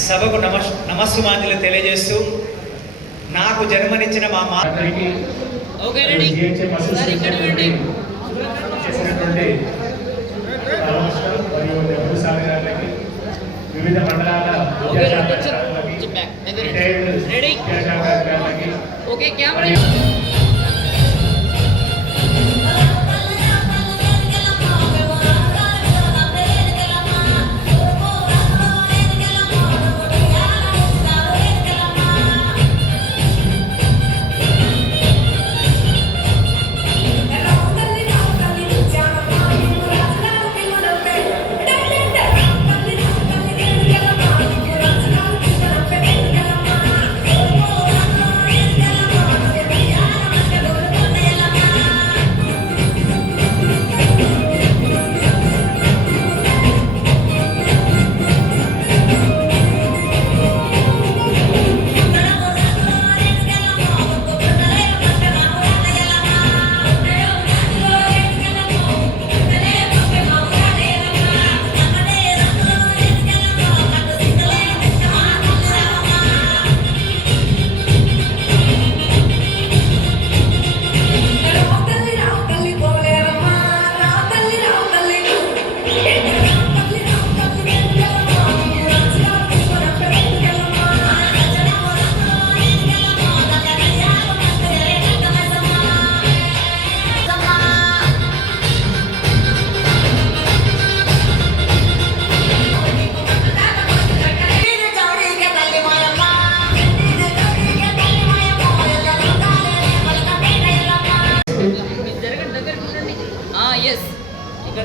సభకు నమస్సుమాంజలి తెలియజేస్తూ నాకు జన్మనిచ్చిన మా మాతరికి వివిధ మండలాల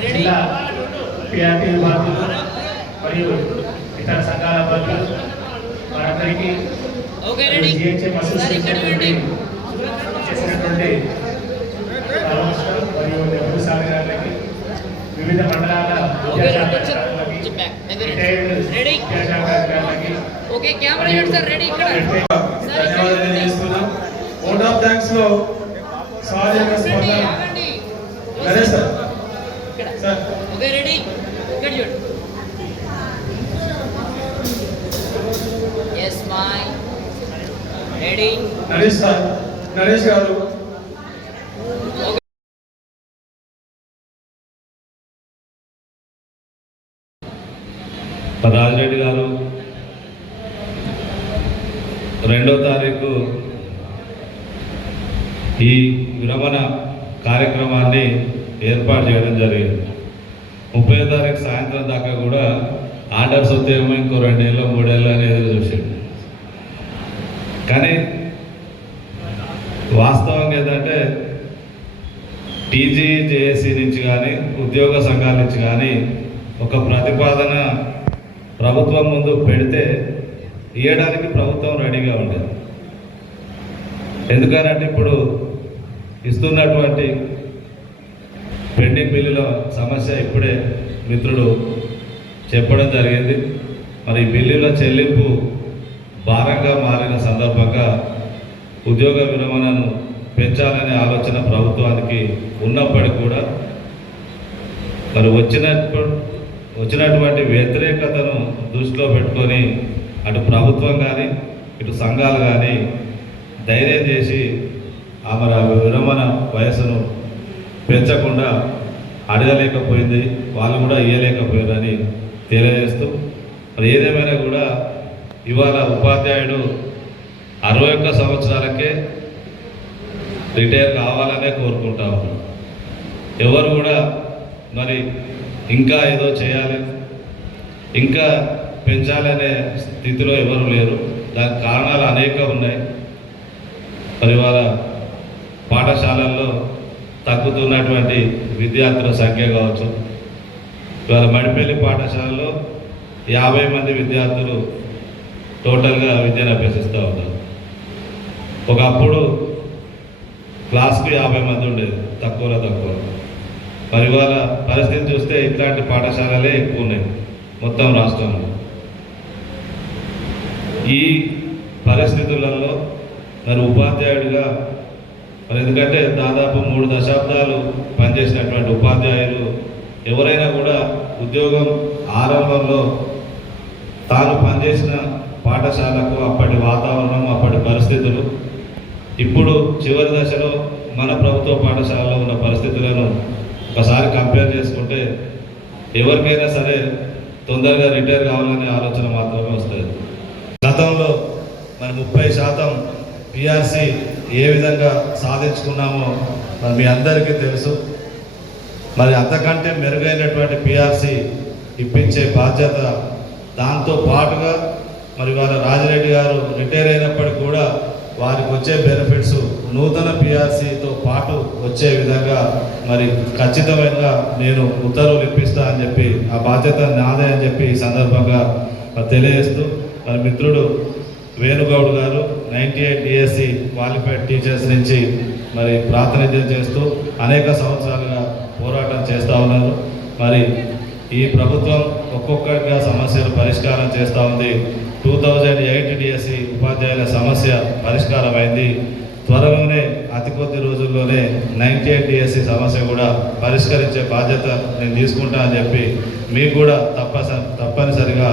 జిల్లా టీఆర్టీ విభాగులు మరియు ఇతర సంఘాల వర్గాలు వారందరికీ జిహెచ్ఎం అసోసియేషన్ చేసినటువంటి మరియు నెహ్రూ సాగర్ గారికి వివిధ మండలాల విద్యాశాఖలకి ధన్యవాదాలు తెలియజేస్తున్నాం. ఓట్ ఆఫ్ థ్యాంక్స్ లో సహజంగా స్పందన నరేష్ సార్ సార్ రెడీ ఇక్కడ చూడు. Yes my ready Naresh sir Naresh garu Rajireddy గారు 2వ తారీఖు ఈ విరమణ కార్యక్రమాన్ని ఏర్పాటు చేయడం జరిగింది. 30వ తారీఖు సాయంత్రం దాకా కూడా ఆర్డర్స్ వస్తేమో ఇంకో 2 ఏళ్ళు 3 ఏళ్ళు అనేది చూసింది. కానీ వాస్తవంగా ఏంటంటే టీజీజేఏసీ నుంచి కానీ ఉద్యోగ సంఘాల నుంచి కానీ ఒక ప్రతిపాదన ప్రభుత్వం ముందు పెడితే ఇవ్వడానికి ప్రభుత్వం రెడీగా ఉండేది. ఎందుకనంటే ఇప్పుడు ఇస్తున్నటువంటి పెండింగ్ బిల్లుల సమస్య ఇప్పుడే మిత్రుడు చెప్పడం జరిగింది. మరి బిల్లుల చెల్లింపు భారంగా మారిన సందర్భంగా ఉద్యోగ విరమణను పెంచాలనే ఆలోచన ప్రభుత్వానికి ఉన్నప్పటికీ కూడా మరి వచ్చినటువంటి వ్యతిరేకతను దృష్టిలో పెట్టుకొని అటు ప్రభుత్వం కానీ ఇటు సంఘాలు కానీ ధైర్యం చేసి మరి విరమణ వయసును పెంచకుండా అడగలేకపోయింది, వాళ్ళు కూడా ఇవ్వలేకపోయారని తెలియజేస్తూ మరి ఏదేమైనా కూడా ఇవాళ ఉపాధ్యాయుడు 61 సంవత్సరాలకే రిటైర్ కావాలనే కోరుకుంటా ఉన్నాడు. ఎవరు కూడా మరి ఇంకా ఏదో చేయాలి, ఇంకా పెంచాలనే స్థితిలో ఎవరు లేరు. దానికి కారణాలు అనేక ఉన్నాయి. మరి వాళ్ళ పాఠశాలల్లో తగ్గుతున్నటువంటి విద్యార్థుల సంఖ్య కావచ్చు. ఇవాళ మడిపల్లి పాఠశాలలో 50 మంది విద్యార్థులు టోటల్గా విద్యను అభ్యసిస్తూ ఉన్నారు. ఒకప్పుడు క్లాస్కి 50 మంది ఉండేది, తక్కువలో తక్కువ. మరి ఇవాళ పరిస్థితి చూస్తే ఇట్లాంటి పాఠశాలలే ఎక్కువ ఉన్నాయి మొత్తం రాష్ట్రంలో. ఈ పరిస్థితులలో మరి ఉపాధ్యాయుడిగా మరి ఎందుకంటే దాదాపు 3 దశాబ్దాలు పనిచేసినటువంటి ఉపాధ్యాయులు ఎవరైనా కూడా ఉద్యోగం ఆరంభంలో తాను పనిచేసే పనిచేసిన పాఠశాలకు అప్పటి వాతావరణం, అప్పటి పరిస్థితులు, ఇప్పుడు చివరి దశలో మన ప్రభుత్వ పాఠశాలలో ఉన్న పరిస్థితులను ఒకసారి కంపేర్ చేసుకుంటే ఎవరికైనా సరే తొందరగా రిటైర్ కావాలనే ఆలోచన మాత్రమే వస్తుంది. గతంలో మరి 30% పిఆర్సీ ఏ విధంగా సాధించుకున్నామో మరి మీ అందరికీ తెలుసు. మరి అంతకంటే మెరుగైనటువంటి పిఆర్సీ ఇప్పించే బాధ్యత, దాంతో పాటుగా మరి వాళ్ళ రాజిరెడ్డి గారు రిటైర్ అయినప్పటికీ కూడా వారికి వచ్చే బెనిఫిట్స్ నూతన పిఆర్సీతో పాటు వచ్చే విధంగా మరి ఖచ్చితంగా నేను ఉత్తర్వులు ఇప్పిస్తా అని చెప్పి ఆ బాధ్యత నాదే అని చెప్పి ఈ సందర్భంగా తెలియజేస్తూ మరి మిత్రుడు వేణుగౌడ్ గారు 98 డిఎస్సి క్వాలిఫైడ్ టీచర్స్ నుంచి మరి ప్రాతినిధ్యం చేస్తూ అనేక సంవత్సరాలుగా పోరాటం చేస్తూ ఉన్నారు. మరి ఈ ప్రభుత్వం ఒక్కొక్కటిగా సమస్యలు పరిష్కారం చేస్తూ ఉంది. 2008 డిఎస్సి ఉపాధ్యాయుల సమస్య పరిష్కారమైంది. త్వరలోనే అతి కొద్ది రోజుల్లోనే 98 డిఎస్సి సమస్య కూడా పరిష్కరించే బాధ్యత నేను తీసుకుంటా అని చెప్పి మీకు కూడా తప్పనిసరిగా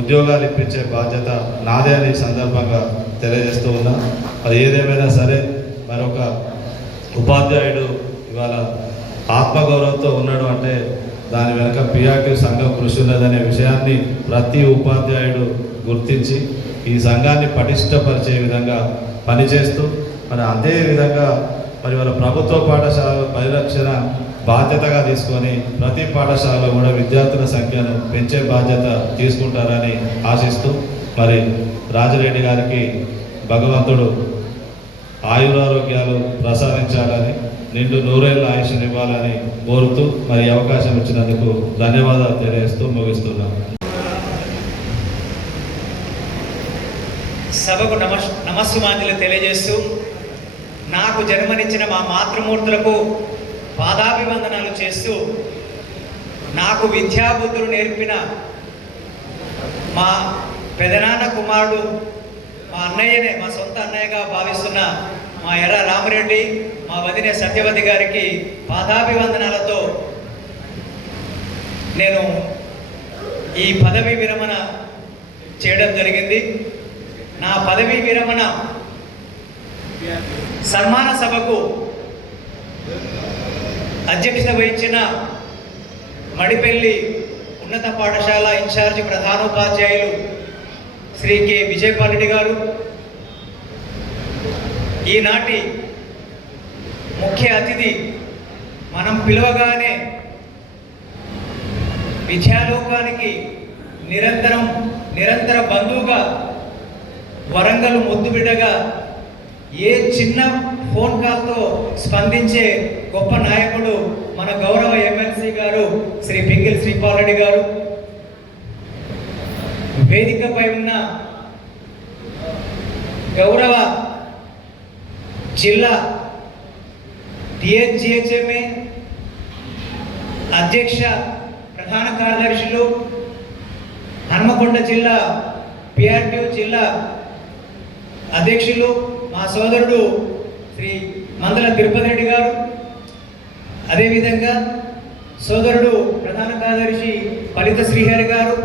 ఉద్యోగాలు ఇప్పించే బాధ్యత నాదే అని సందర్భంగా తెలియజేస్తూ ఉన్నా. అది ఏదేమైనా సరే మరొక ఉపాధ్యాయుడు ఇవాళ ఆత్మగౌరవంతో ఉన్నాడు అంటే దాని వెనక పిఆర్టీ సంఘం కృషి ఉన్నదనే విషయాన్ని ప్రతి ఉపాధ్యాయుడు గుర్తించి ఈ సంఘాన్ని పటిష్టపరిచే విధంగా పనిచేస్తూ మరి అదే విధంగా మరి వాళ్ళ ప్రభుత్వ పాఠశాల పరిరక్షణ బాధ్యతగా తీసుకొని ప్రతి పాఠశాలలో కూడా విద్యార్థుల సంఖ్యను పెంచే బాధ్యత తీసుకుంటారని ఆశిస్తూ మరి రాజిరెడ్డి గారికి భగవంతుడు ఆయురారోగ్యాలు ప్రసాదించాలని, నిండు నూరేళ్ల ఆయుష్ను ఇవ్వాలని కోరుతూ మరి అవకాశం ఇచ్చినందుకు ధన్యవాదాలు తెలియజేస్తూ ముగిస్తున్నాను. సభకు నమస్సుమాంజలి తెలియజేస్తూ నాకు జన్మనిచ్చిన మా మాతృమూర్తులకు పాదాభివందనాలు చేస్తూ నాకు విద్యాబుద్ధులు నేర్పిన మా పెదనాన్న కుమారుడు, మా అన్నయ్యనే, మా సొంత అన్నయ్యగా భావిస్తున్న మా ఎర్ర రామిరెడ్డి, మా వదిన సత్యవతి గారికి పాదాభివందనాలతో నేను ఈ పదవీ విరమణ చేయడం జరిగింది. నా పదవీ విరమణ సన్మాన సభకు అధ్యక్షత వహించిన మడిపెల్లి ఉన్నత పాఠశాల ఇన్ఛార్జి ప్రధానోపాధ్యాయులు శ్రీ కె విజయపాల్ రెడ్డి గారు, ఈనాటి ముఖ్య అతిథి, మనం పిలవగానే విద్యాలోకానికి నిరంతర బంధువుగా, వరంగల్ ముద్దుబిడ్డగా, ఏ చిన్న ఫోన్ కాల్తో స్పందించే గొప్ప నాయకుడు మన గౌరవ ఎమ్మెల్సీ గారు శ్రీ పింగిల్ శ్రీపాల్ రెడ్డి గారు, వేదికపై ఉన్న గౌరవ జిల్లా టిహెచ్జిహెచ్ఎంఏ అధ్యక్ష ప్రధాన కార్యదర్శులు, హన్మకొండ జిల్లా పిఆర్టీ జిల్లా అధ్యక్షులు మా సోదరుడు శ్రీ మందల తిరుపతి రెడ్డి గారు, అదేవిధంగా సోదరుడు ప్రధాన కార్యదర్శి ఫలిత శ్రీహరి గారు,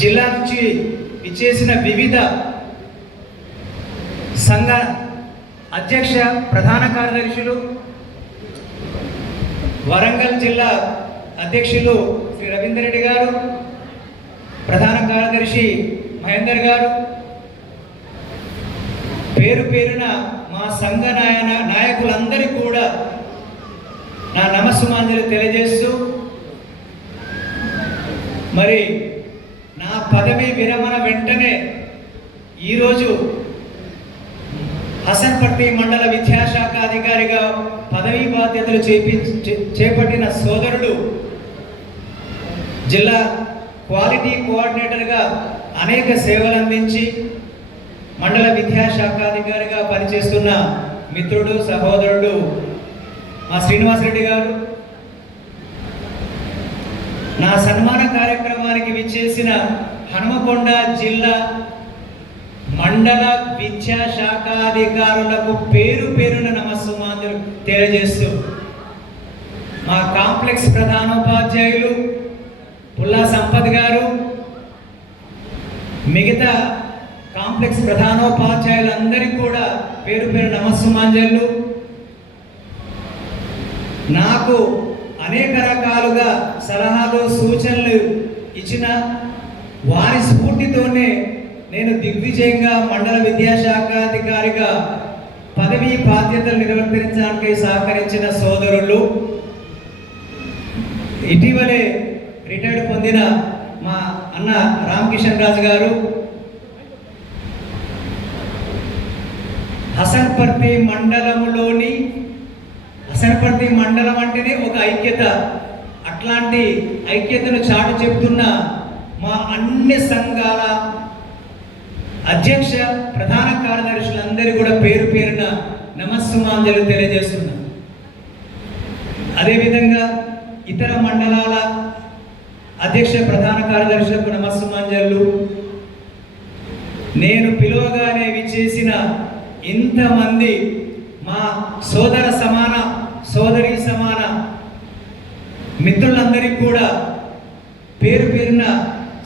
జిల్లా నుంచి ఇచ్చేసిన వివిధ సంఘ అధ్యక్ష ప్రధాన కార్యదర్శులు, వరంగల్ జిల్లా అధ్యక్షులు శ్రీ రవీందర్ రెడ్డి గారు, ప్రధాన కార్యదర్శి మహేందర్ గారు, పేరు పేరున మా సంఘ నాయకులందరికీ కూడా నా నమస్సుమాంజలి తెలియజేస్తూ మరి నా పదవీ విరమణ వెంటనే ఈరోజు హసన్పట్టి మండల విద్యాశాఖ అధికారిగా పదవీ బాధ్యతలు చేపట్టిన సోదరుడు, జిల్లా క్వాలిటీ కోఆర్డినేటర్గా అనేక సేవలు అందించి మండల విద్యాశాఖాధికారిగా పనిచేస్తున్న మిత్రుడు, సహోదరుడు మా శ్రీనివాసరెడ్డి గారు, నా సన్మాన కార్యక్రమానికి విచ్చేసిన హనుమకొండ జిల్లా మండల విద్యాశాఖాధికారులకు పేరు పేరున నమస్సుమాంజలు తెలియజేస్తూ మా కాంప్లెక్స్ ప్రధానోపాధ్యాయులు పుల్లా సంపత్ గారు, మిగతా కాంప్లెక్స్ ప్రధానోపాధ్యాయులందరికీ కూడా పేరు పేరు నమస్సుమాంజలు. నాకు అనేక రకాలుగా సలహాలు సూచనలు ఇచ్చిన వారి స్ఫూర్తితోనే నేను దిగ్విజయంగా మండల విద్యాశాఖాధికారిగా పదవీ బాధ్యతలు నిర్వర్తించడానికి సహకరించిన సోదరులు, ఇటీవలే రిటైర్డ్ పొందిన మా అన్న రామకిషన్ రాజు గారు, హసన్పర్తి మండలంలోని, హసన్పర్తి మండలం అంటేనే ఒక ఐక్యత, అట్లాంటి ఐక్యతను చాటు చెప్తున్న మా అన్ని సంఘాల అధ్యక్ష ప్రధాన కార్యదర్శులందరూ కూడా పేరు పేరున నమస్సుమాంజలు తెలియజేస్తున్నా. అదేవిధంగా ఇతర మండలాల అధ్యక్ష ప్రధాన కార్యదర్శులకు నమస్సుమాంజలు. నేను పిలువగానే విచ్చేసిన ఇంతమంది మా సోదర సమాన సోదరి సమాన మిత్రులందరికీ కూడా పేరు పేరున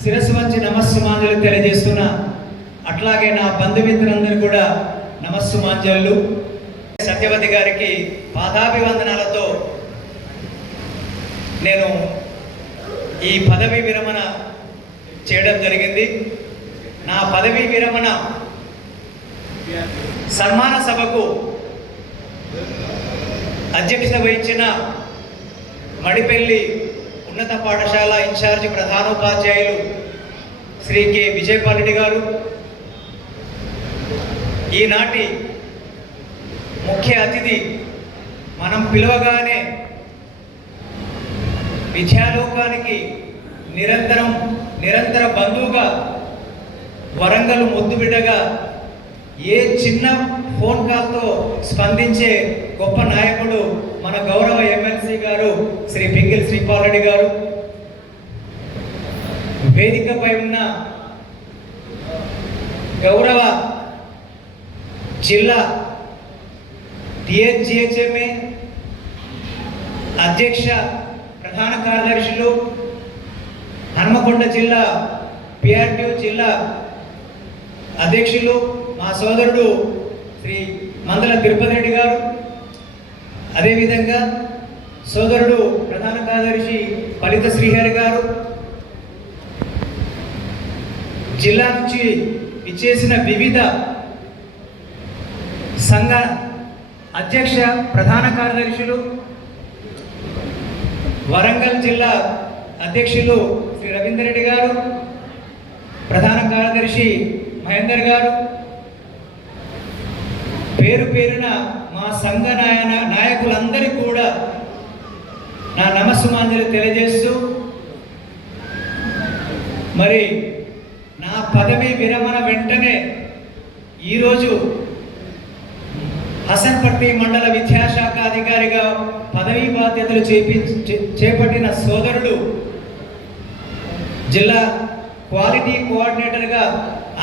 శిరస్సు వంచి నమస్సుమాంజలు తెలియజేస్తున్నా. అట్లాగే నా బంధుమిత్రులందరూ కూడా నమస్సుమాంజలు. సత్యవతి గారికి పాదాభివందనాలతో నేను ఈ పదవీ విరమణ చేయడం జరిగింది. నా పదవీ విరమణ సన్మాన సభకు అధ్యక్షత వహించిన మడిపెల్లి ఉన్నత పాఠశాల ఇన్ఛార్జి ప్రధానోపాధ్యాయులు శ్రీ కె విజయపాల్ గారు, ఈనాటి ముఖ్య అతిథి, మనం పిలవగానే విద్యాలోకానికి నిరంతర బంధువుగా, వరంగల్ ముద్దుబిడ్డగా, ఏ చిన్న ఫోన్ కాల్తో స్పందించే గొప్ప నాయకుడు మన గౌరవ ఎమ్మెల్సీ గారు శ్రీ పింగిల్ శ్రీపాల్ రెడ్డి గారు, వేదికపై ఉన్న గౌరవ జిల్లా టిహెచ్జిహెచ్ఎంఏ అధ్యక్ష ప్రధాన కార్యదర్శులు, హన్మకొండ జిల్లా పిఆర్టీ జిల్లా అధ్యక్షులు మా సోదరుడు శ్రీ మందల తిరుపతి రెడ్డి గారు, అదేవిధంగా సోదరుడు ప్రధాన కార్యదర్శి ఫలిత శ్రీహరి గారు, జిల్లా నుంచి ఇచ్చేసిన వివిధ సంఘ అధ్యక్ష ప్రధాన కార్యదర్శులు, వరంగల్ జిల్లా అధ్యక్షులు శ్రీ రవీందర్ రెడ్డి గారు, ప్రధాన కార్యదర్శి మహేందర్ గారు, పేరు పేరున మా సంఘ నాయకులందరికీ కూడా నా నమస్సుమాంజలు తెలియజేస్తూ, మరి నా పదవీ విరమణ వెంటనే ఈరోజు హసన్పర్తి మండల విద్యాశాఖ అధికారిగా పదవీ బాధ్యతలు చేపట్టిన సోదరుడు, జిల్లా క్వాలిటీ కోఆర్డినేటర్గా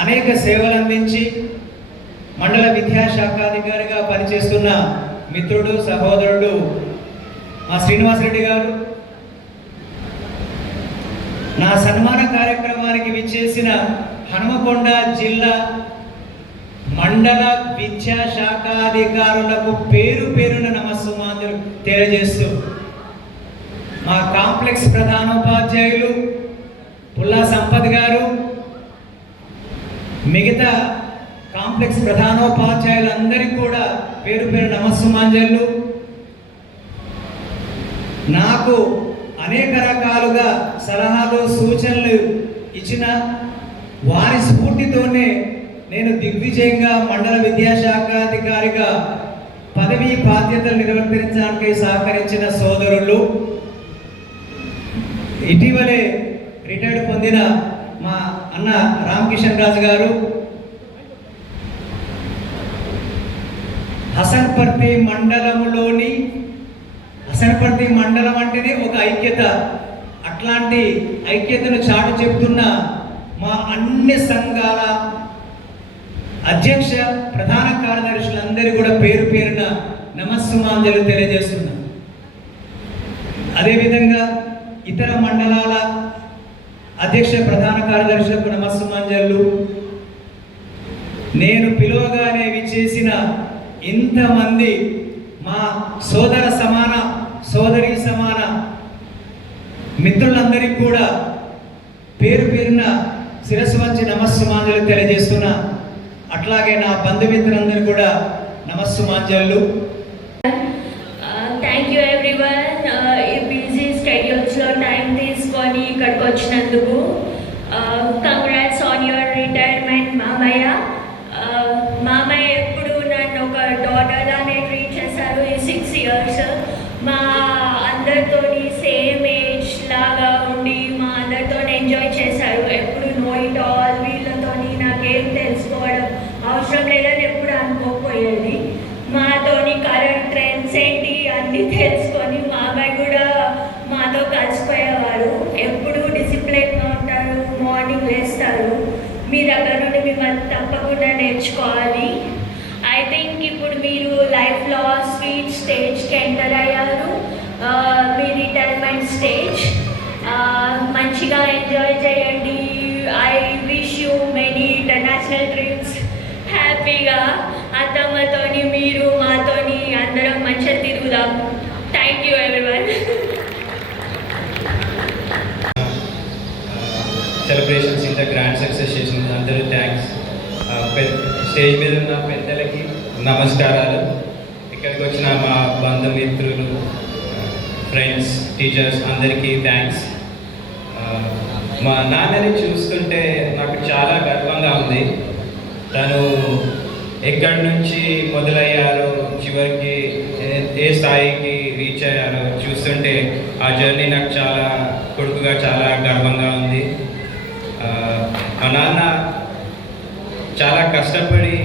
అనేక సేవలు అందించి మండల విద్యాశాఖాధికారిగా పనిచేస్తున్న మిత్రుడు, సహోదరుడు మా శ్రీనివాసరెడ్డి గారు, నా సన్మాన కార్యక్రమానికి విచ్చేసిన హనుమకొండ జిల్లా మండల విద్యాశాఖాధికారులకు పేరు పేరున నమస్సుమాంజలు తెలియజేస్తూ, మా కాంప్లెక్స్ ప్రధానోపాధ్యాయులు పుల్లా సంపత్ గారు, మిగతా కాంప్లెక్స్ ప్రధానోపాధ్యాయులందరికీ కూడా పేరు పేరు నమస్సుమాంజలు. నాకు అనేక రకాలుగా సలహాలు సూచనలు ఇచ్చిన వారి స్ఫూర్తితోనే నేను దిగ్విజయంగా మండల విద్యాశాఖాధికారిగా పదవీ బాధ్యతలు నిర్వర్తించడానికి సహకరించిన సోదరులు, ఇటీవలే రిటైర్డ్ పొందిన మా అన్న రామకిషన్ రాజు గారు, హసన్పర్తి మండలంలోని, హసన్పర్తి మండలం అంటేనే ఒక ఐక్యత, అట్లాంటి ఐక్యతను చాటు చెప్తున్న మా అన్ని సంఘాల అధ్యక్ష ప్రధాన కార్యదర్శులందరూ కూడా పేరు పేరున నమస్సుమాంజలు తెలియజేస్తున్నా. అదేవిధంగా ఇతర మండలాల అధ్యక్ష ప్రధాన కార్యదర్శులకు నమస్సుమాంజలు. నేను పిలువగానే విచ్చేసిన ఇంతమంది మా సోదర సమాన సోదరి సమాన మిత్రులందరికీ కూడా పేరు పేరున శిరస్సు వంచి నమస్సుమాంజలు తెలియజేస్తున్నా. అట్లాగే నా బంధుమిత్రులందరూ కూడా నమస్సుమాంజలు. Thank you everyone. ఈ బిజీ స్కెడ్యూల్స్లో టైం తీసుకొని ఇక్కడికి వచ్చినందుకు. కంగ్రాట్స్ ఆన్ యువర్ రిటైర్మెంట్ మామయ్య. మామయ్య ఎప్పుడు నన్ను ఒక డాటర్లానే ట్రీట్ చేశారు ఈ 6 years. మా అందరితోని సేమ్ ఏజ్ లాగా ఉండి మా అందరితో ఎంజాయ్ చేశారు. ఎప్పుడు నో ఇట్ ఆల్, వీళ్ళతోని నాకేం తెలుసుకోవడం అవసరం లేదని ఎప్పుడు అనుకోకపోయేది. మాతోని కరెంట్ ట్రెండ్స్ ఏంటి అన్నీ తెలుసుకొని మా అబ్బాయి కూడా మాతో కలిసిపోయేవారు. ఎప్పుడు డిసిప్లిన్గా ఉంటారు, మార్నింగ్ లేస్తారు. మీ దగ్గర నుండి మిమ్మల్ని తప్పకుండా నేర్చుకోవాలి. ఐ థింక్ ఇప్పుడు మీరు లైఫ్లో స్వీట్ స్టేజ్కి ఎంటర్ అయ్యారు. మీ రిటైర్మెంట్ స్టేజ్ మంచిగా ఎంజాయ్ చేయండి. I wish you many international trips. హ్యాపీగా అత్తమ్మతోని మీరు మాతోని అందరం మంచిగా తిరుగుదాం. Thank you everyone. సెలబ్రేషన్స్ ఇంత గ్రాండ్ సక్సెస్ చేసిన అందరూ థ్యాంక్స్. స్టేజ్ మీద ఉన్న పెద్దలకి నమస్కారాలు. ఇక్కడికి వచ్చిన మా బంధుమిత్రులు, ఫ్రెండ్స్, టీచర్స్ అందరికీ థ్యాంక్స్. మా నాన్నని చూస్తుంటే నాకు చాలా గర్వంగా ఉంది. తను ఎక్కడి నుంచి మొదలయ్యారో చివరికి ఏ స్థాయికి రీచ్ అయ్యారో చూస్తుంటే ఆ జర్నీ నాకు చాలా కొడుకుగా చాలా గర్వంగా ఉంది. మా నాన్న చాలా కష్టపడి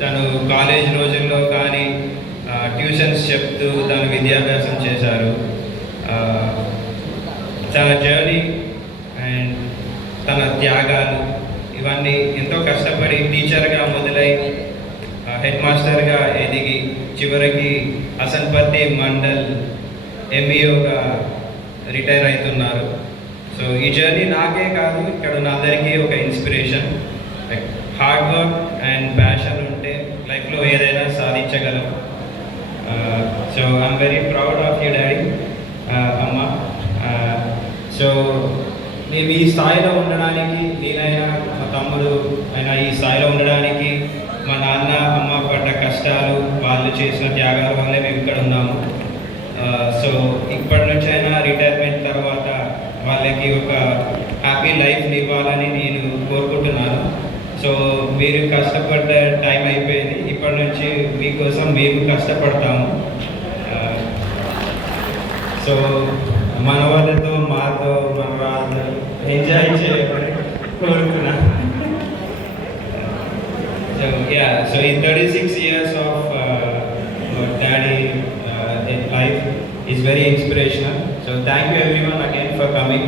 తను కాలేజ్ రోజుల్లో కానీ ట్యూషన్స్ చెప్తూ తను విద్యాభ్యాసం చేశారు. చాలా జర్నీ అండ్ తన త్యాగాలు ఇవన్నీ ఎంతో కష్టపడి టీచర్గా మొదలై హెడ్ మాస్టర్గా ఎదిగి చివరికి హసన్పర్తి మండల్ ఎంఈఓగా రిటైర్ అవుతున్నారు. సో ఈ జర్నీ నాకే కాదు, ఇక్కడ ఉన్న అందరికీ ఒక inspiration. Hard work and passion ఉంటే లైఫ్లో ఏదైనా సాధించగలం. So I'm very proud of you daddy, అమ్మ. సో మేము ఈ స్థాయిలో ఉండడానికి, నేనైనా మా తమ్ముడు అయినా ఈ స్థాయిలో ఉండడానికి మా నాన్న అమ్మ పడ్డ కష్టాలు, వాళ్ళు చేసిన త్యాగాల వల్లే మేము ఇక్కడ ఉన్నాము. సో ఇప్పటి నుంచి అయినా రిటైర్మెంట్ తర్వాత వాళ్ళకి ఒక హ్యాపీ లైఫ్ని ఇవ్వాలని నేను కోరుకుంటున్నాను. సో మీరు కష్టపడ్డ టైం అయిపోయింది, ఇప్పటి నుంచి మీకోసం మేము కష్టపడతాము. సో మన వాళ్ళతో మాతో మన వాళ్ళతో ఎంజాయ్ చేయమని కోరుతున్నాను. సో సో ఈ 36 years of daddy in life is very inspirational. So thank you everyone again for coming.